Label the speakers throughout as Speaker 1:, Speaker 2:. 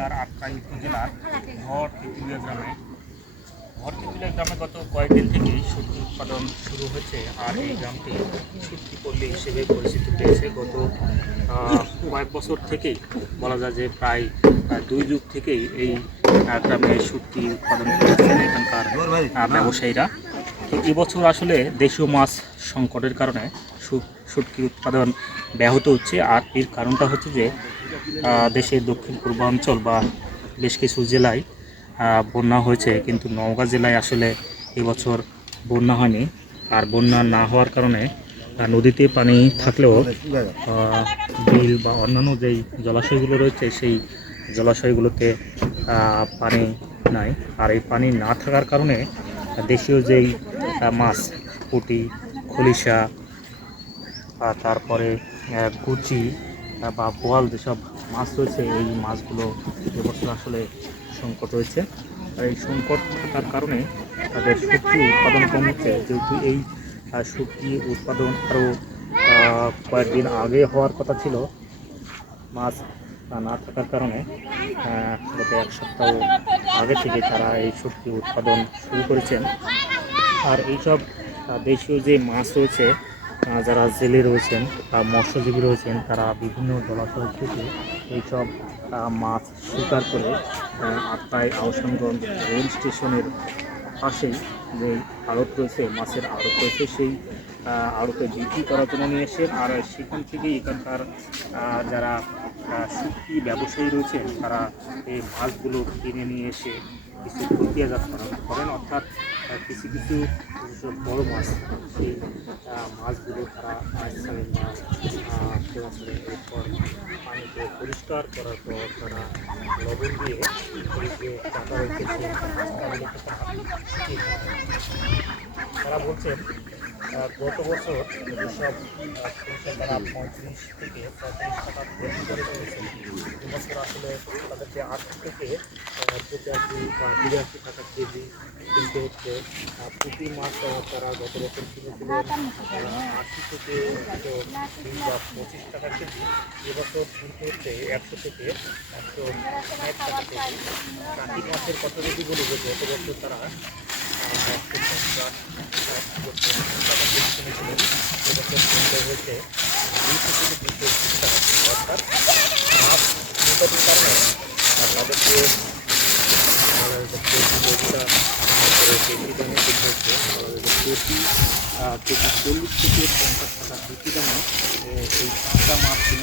Speaker 1: জেলার আটকাই উপজেলার ভর তেঁতুলিয়া গ্রামে। ভর তেঁতুলিয়া গ্রামে গত কয়েকদিন থেকেই সবজি উৎপাদন শুরু হয়েছে আর এই গ্রামটি সত্যি পল্লী হিসেবে পরিচিতি পেয়েছে। গত কয়েক বছর থেকেই বলা যায় যে প্রায় দুই যুগ থেকেই এই গ্রামে সত্যি উৎপাদন করেছেন এখানকার ব্যবসায়ীরা। তো এবছর আসলে দেশীয় মাছ সংকটের কারণে শুটকির উৎপাদন ব্যাহত হচ্ছে। আর এর কারণটা হচ্ছে যে দেশের দক্ষিণ পূর্বাঞ্চল বা বেশ কিছু জেলায় বন্যা হয়েছে, কিন্তু নওগাঁ জেলায় আসলে এবছর বন্যা হয়নি। আর বন্যা না হওয়ার কারণে নদীতে পানি থাকলেও বিল বা অন্যান্য যেই জলাশয়গুলো রয়েছে, সেই জলাশয়গুলোতে পানি নাই। আর এই পানি না থাকার কারণে, দেশীয় যেই মাছ, পুঁটি, খলিশা তারপরে কুচি বা বোয়াল যেসব মাছ রয়েছে, এই মাছগুলো এবছর আসলে সংকট রয়েছে আর এই সংকট থাকার কারণে তাদের সবজি উৎপাদন কম হচ্ছে। যেহেতু এই সবজি উৎপাদন আরও কয়েকদিন আগে হওয়ার কথা ছিল, মাছ না থাকার কারণে গত এক সপ্তাহ আগে থেকে তারা এই সবজি উৎপাদন শুরু করেছেন। আর এইসব দেশীয় যে মাছ রয়েছে যারা জেলে রয়েছেন বা মৎস্যজীবী রয়েছেন তারা বিভিন্ন জলাশয় থেকে এইসব মাছ শিকার করে আহ, আত্মাই আহসানগঞ্জ রেল স্টেশনের পাশেই যে আড়ত রয়েছে মাছের আড়ত রয়েছে সেই আড়তে বিক্রি করার জন্য নিয়ে আসেন আর সেখান থেকেই এখানকার যারা শুটকি ব্যবসায়ী রয়েছেন তারা এই মাছগুলো কিনে নিয়ে এসে কিছু প্রক্রিয়াজাতকরণ করেন। অর্থাৎ কিছু কিছু বড় মাছ সেই মাছগুলো তারা আইসারের মাছ এরপর পানিতে পরিষ্কার করার পর তারা লবণ দিয়ে তারা বলছেন গত বছর যেসব তারা পঁয়ত্রিশ থেকে পঁয়ত্রিশ টাকা বিক্রি করে ফেলেছেন এবছর আসলে তাদেরকে আশি থেকে পঁচাশি বা বিরাশি টাকা কেজি কিনতে হচ্ছে। প্রতি আহ, তারা গত বছর কিনেছিলেন আহ, আশি থেকে বা পঁচিশ টাকা কেজি এবছর কিনতে হচ্ছে একশো থেকে একশো ষাট টাকা কেজি। কার্তিক মাছের কথা যদি বলি যে গত বছর তারা প্রতি কেজি পঞ্চাশ টাকা কেজি দামে এই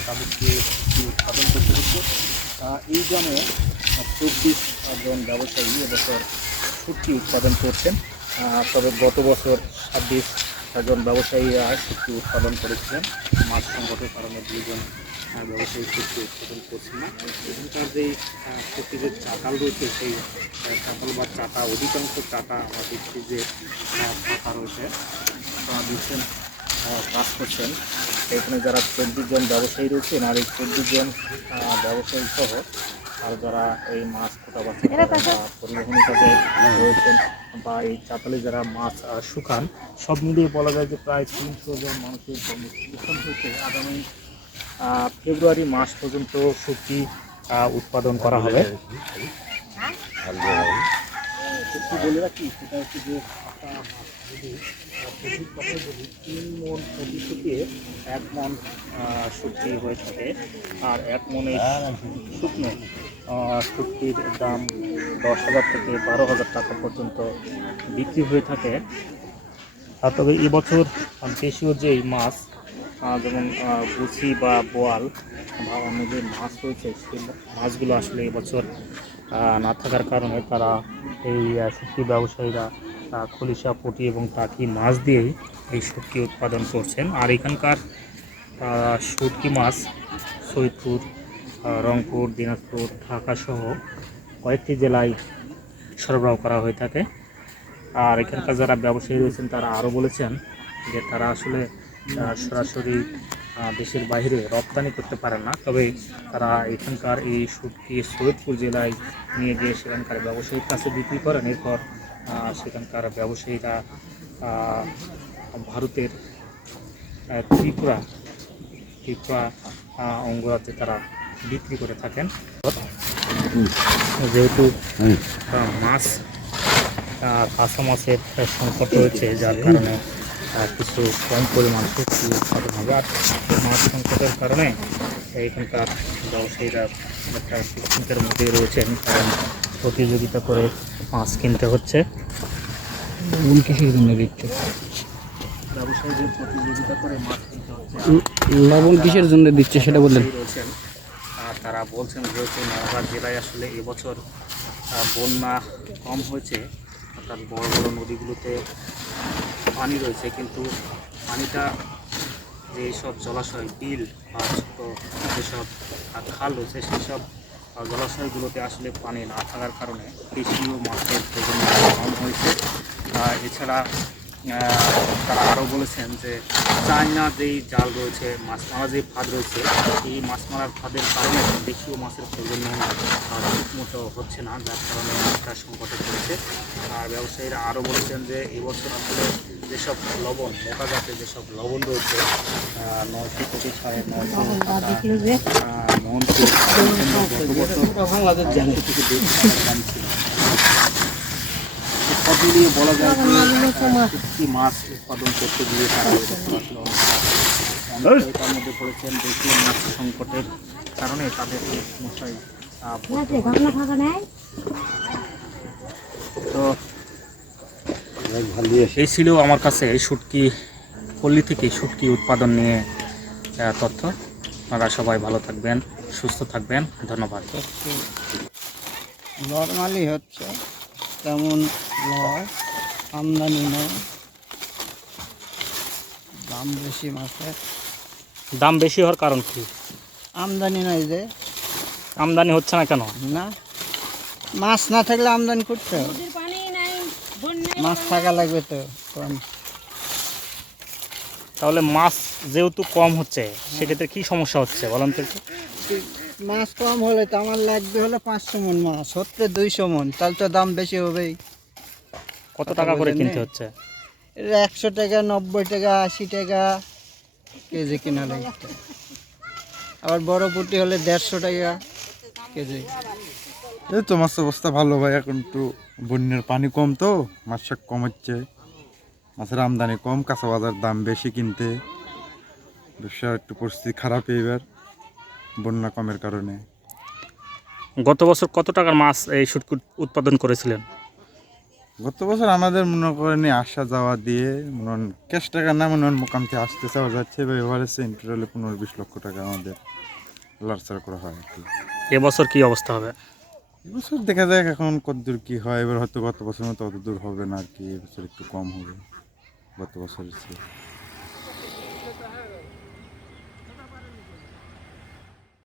Speaker 1: তাদেরকে উৎপাদন করতে হচ্ছে এই গ্রামে চব্বিশ জন ব্যবসায়ী এবছর শুটকি উৎপাদন করছেন। তবে গত বছর ছাব্বিশ জন ব্যবসায়ীরা শুটকি উৎপাদন করেছিলেন। মাছ সংকটের কারণে দুজন ব্যবসায়ী শুটকি উৎপাদন করছেন না। এখানকার যেই শুটকি যে চাতাল রয়েছে, সেই চাতাল বা চাটা অধিকাংশ চাটা আমরা দেখছি যে ফাঁকা রয়েছে। দেখছেন কাজ করছেন। এখানে যারা চব্বিশ জন ব্যবসায়ী রয়েছেন আর এই চব্বিশ জন ব্যবসায়ী সহ আর যারা এই মাছ কোটা বা পরিবহনের কাজে রয়েছেন বা এই চাতালে যারা মাছ শুকান সব মিলিয়ে বলা যায় যে প্রায় তিনশো জন মানুষের কর্মসংস্থান হয়েছে। আগামী ফেব্রুয়ারি মাস পর্যন্ত সবজি উৎপাদন করা হবে। একটু বলে রাখি সেটা হচ্ছে যে একটা মাছ যদি আহ, কথা বলি তিন মন প্রতি থেকে এক মন সবজি হয়ে থাকে। আর এক মনে শুকনো সবজির দাম দশ হাজার থেকে বারো হাজার টাকা পর্যন্ত বিক্রি হয়ে থাকে। তবে এবছর দেশীয় যেই মাছ যেমন গুছি বা বোয়াল বা অন্য যে মাছ রয়েছে সেই মাছগুলো আসলে এবছর না থাকার কারণে তারা এই শুটকি ব্যবসায়ীরা খলিশা পটি এবং টাকি মাছ দিয়েই এই শুটকি উৎপাদন করছেন। আর এখানকার শুটকি মাছ সৈয়দপুর আহ, রংপুর, দিনাজপুর, ঢাকা সহ কয়েকটি জেলায় সরবরাহ করা হয়ে থাকে। আর এখানকার যারা ব্যবসায়ী রয়েছেন, তারা আরও বলেছেন যে তারা আসলে সরাসরি দেশের বাইরে রপ্তানি করতে পারেন না। তবে তারা এখানকার এই শুটকি সৈয়দপুর জেলায় নিয়ে গিয়ে সেখানকার ব্যবসায়ীর কাছে বিক্রি করেন। এরপর সেখানকার ব্যবসায়ীরা ভারতের ত্রিপুরা ত্রিপুরা অঙ্গরাজ্যে তারা বিক্রি করে থাকেন। যেহেতু মাছ কাঁচা মাছের সংকট রয়েছে যার কারণে কিছু কম পরিমাণ সবজি উৎপাদন হবে। আর মাছ সংকটের কারণে এখানকার ব্যবসায়ীরা একটা সিদ্ধান্তের মধ্যে রয়েছেন কারণ প্রতিযোগিতা করে মাছ কিনতে হচ্ছে।
Speaker 2: কিসের জন্য দিচ্ছে?
Speaker 1: ব্যবসায়ীদের প্রতিযোগিতা করে মাছ কিনতে হচ্ছে।
Speaker 2: লবণ কিসের জন্য দিচ্ছে সেটা বললেন
Speaker 1: তারা বলছেন যেহেতু নওগাঁ জেলায় আসলে এবছর বন্যা কম হয়েছে, অর্থাৎ বড় বড় নদীগুলোতে পানি রয়েছে, কিন্তু পানিটা যে সব জলাশয়, বিল বা ছোট যেসব খাল রয়েছে, সেসব জলাশয়গুলোতে আসলে পানি না থাকার কারণে দেশীয় মাছের প্রজন্ম কম হয়েছে। এছাড়া তারা আরও বলেছেন যে চায়না যেই জাল রয়েছে মাছ মারা যে ফাঁদ রয়েছে এই মাছ মারার ফাঁদের কারণে দেশীয় মাছের প্রজন্ম ঠিকমতো হচ্ছে না যার কারণে একটা সংকটে পড়েছে। আর ব্যবসায়ীরা আরও বলেছেন যে এবছর আসলে যেসব লবণ মোটা জাতের যেসব লবণ রয়েছে নয়শো কোটি সাড়ে নয়শো টাকা থেকে বলা যায় মাছ উৎপাদন করতে গিয়ে তারা এবছর আসলে অনেক অনেকটাই তার মধ্যে পড়েছেন দেশীয় মাছ সংকটের কারণে তাদের সমস্যায় তো এই ছিল আমার কাছে এই শুটকি পল্লী থেকে শুটকি উৎপাদন নিয়ে তথ্য। আপনারা সবাই ভালো থাকবেন সুস্থ থাকবেন। ধন্যবাদ।
Speaker 2: নর্মালি হচ্ছে। তেমন নয় আমদানি নয়। দাম বেশি মাছের
Speaker 1: দাম বেশি হওয়ার কারণ কি?
Speaker 2: আমদানি নাই যে।
Speaker 1: আমদানি হচ্ছে না কেন?
Speaker 2: না। মাছ না থাকলে আমদানি করতে মাছ থাকা লাগবে তো কম।
Speaker 1: তাহলে মাছ যেহেতু কম হচ্ছে সেক্ষেত্রে কি সমস্যা হচ্ছে বলেন তো?
Speaker 2: মাছ কম হলে তো আমার লাগবে হলো পাঁচশো মন মাছ হচ্ছে দুইশো মন তাহলে তো দাম বেশি হবেই।
Speaker 1: কত টাকা করে কিনতে হচ্ছে?
Speaker 2: এটা একশো টাকা নব্বই টাকা আশি টাকা কেজি কিনা লাগবে আবার বড় পুটি হলে দেড়শো টাকা কেজি।
Speaker 3: এই তো মাছের অবস্থা ভালো ভাই এখন একটু বন্যার পানি কম তো মাছ শাক কম হচ্ছে। মাছের আমদানি কম কাঁচা বাজার দাম বেশি কিনতে। ব্যবসার একটু পরিস্থিতি খারাপ এবার বন্যা কমের কারণে।
Speaker 1: গত বছর কত টাকার মাছ এই শুটকি উৎপাদন করেছিলেন?
Speaker 3: গত বছর আমাদের মনে করেন আসা যাওয়া দিয়ে মনে হন ক্যাশ টাকা না মনে হন মোকামতে আসতে চাওয়া যাচ্ছে বা এভারেজে ইন্টারভেলে পনেরো বিশ লক্ষ টাকা আমাদের লাড়চাড় করা হয় আর কি।
Speaker 1: এবছর কি অবস্থা হবে?
Speaker 3: এবছর দেখা যাক এখন কতদূর কি হয় এবার হয়তো গত বছর মতো অত দূর হবে না আর কি এবছর একটু কম হবে। গত বছরের চেয়ে।